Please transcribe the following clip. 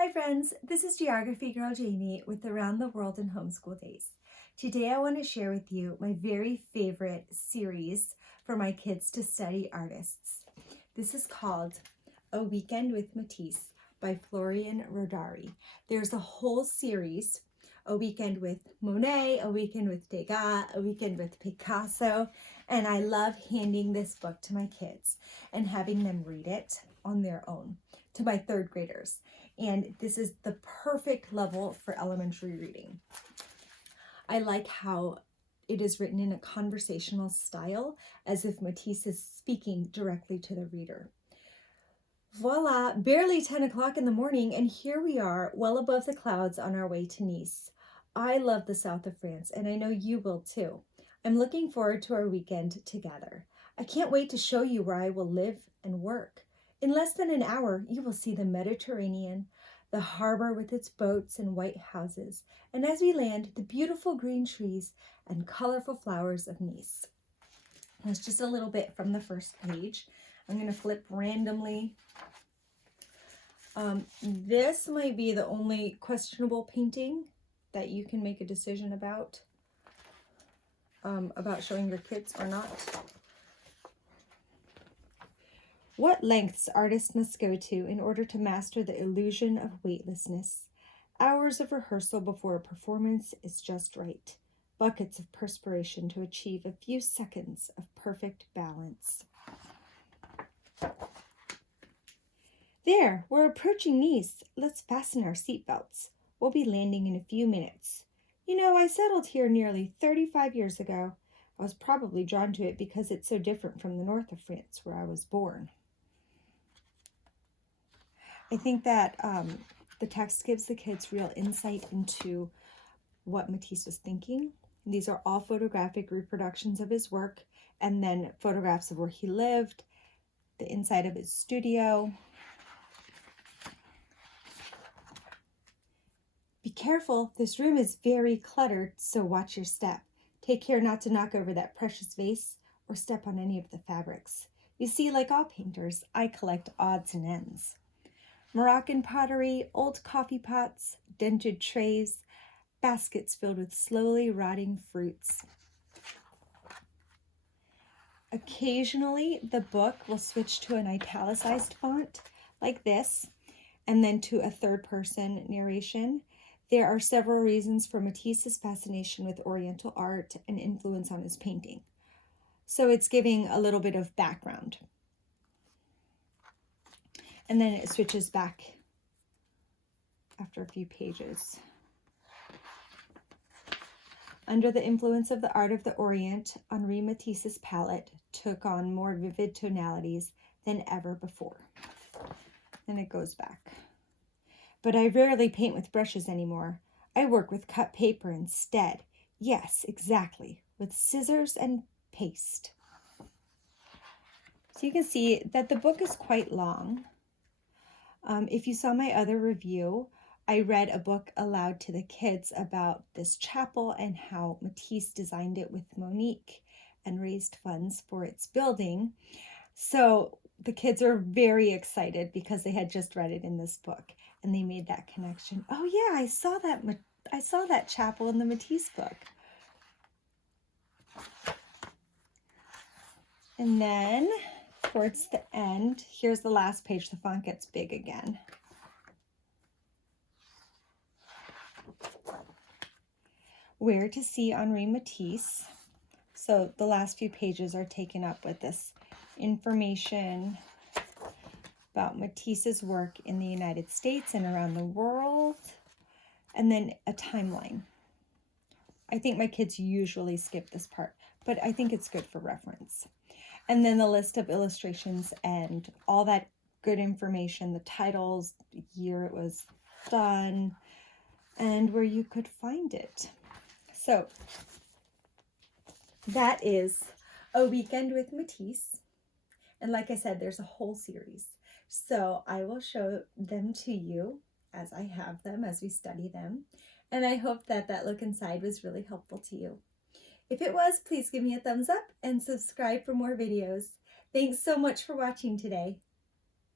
Hi friends, this is Geography Girl Jamie with Around the World in Homeschool Days. Today I want to share with you my very favorite series for my kids to study artists. This is called A Weekend with Matisse by Florian Rodari. There's a whole series, A Weekend with Monet, A Weekend with Degas, A Weekend with Picasso, and I love handing this book to my kids and having them read it on their own, to my third graders. And this is the perfect level for elementary reading. I like how it is written in a conversational style, as if Matisse is speaking directly to the reader. Voila, barely 10 o'clock in the morning, and here we are, well above the clouds on our way to Nice. I love the south of France, and I know you will too. I'm looking forward to our weekend together. I can't wait to show you where I will live and work. In less than an hour, you will see the Mediterranean, the harbor with its boats and white houses, and as we land, the beautiful green trees and colorful flowers of Nice. That's just a little bit from the first page. I'm going to flip randomly. This might be the only questionable painting that you can make a decision about showing your kids or not. What lengths artists must go to in order to master the illusion of weightlessness. Hours of rehearsal before a performance is just right. Buckets of perspiration to achieve a few seconds of perfect balance. There, we're approaching Nice. Let's fasten our seatbelts. We'll be landing in a few minutes. You know, I settled here nearly 35 years ago. I was probably drawn to it because it's so different from the north of France where I was born. I think that the text gives the kids real insight into what Matisse was thinking. And these are all photographic reproductions of his work, and then photographs of where he lived, the inside of his studio. Be careful, this room is very cluttered, so watch your step. Take care not to knock over that precious vase or step on any of the fabrics. You see, like all painters, I collect odds and ends. Moroccan pottery, old coffee pots, dented trays, baskets filled with slowly rotting fruits. Occasionally, the book will switch to an italicized font like this, and then to a third-person narration. There are several reasons for Matisse's fascination with Oriental art and influence on his painting. So it's giving a little bit of background. And then it switches back after a few pages. Under the influence of the art of the Orient, Henri Matisse's palette took on more vivid tonalities than ever before. Then it goes back. But I rarely paint with brushes anymore. I work with cut paper instead. Yes, exactly, with scissors and paste. So you can see that the book is quite long. If you saw my other review, I read a book aloud to the kids about this chapel and how Matisse designed it with Monique and raised funds for its building. So the kids are very excited because they had just read it in this book and they made that connection. Oh yeah, I saw that chapel in the Matisse book. And then towards the end, here's the last page. The font gets big again. Where to see Henri Matisse. So the last few pages are taken up with this information about Matisse's work in the United States and around the world, and then a timeline. I think my kids usually skip this part, but I think it's good for reference. And then the list of illustrations and all that good information, the titles, the year it was done, and where you could find it. So that is A Weekend with Matisse. And like I said, there's a whole series. So I will show them to you as I have them, as we study them. And I hope that that look inside was really helpful to you. If it was, please give me a thumbs up and subscribe for more videos. Thanks so much for watching today.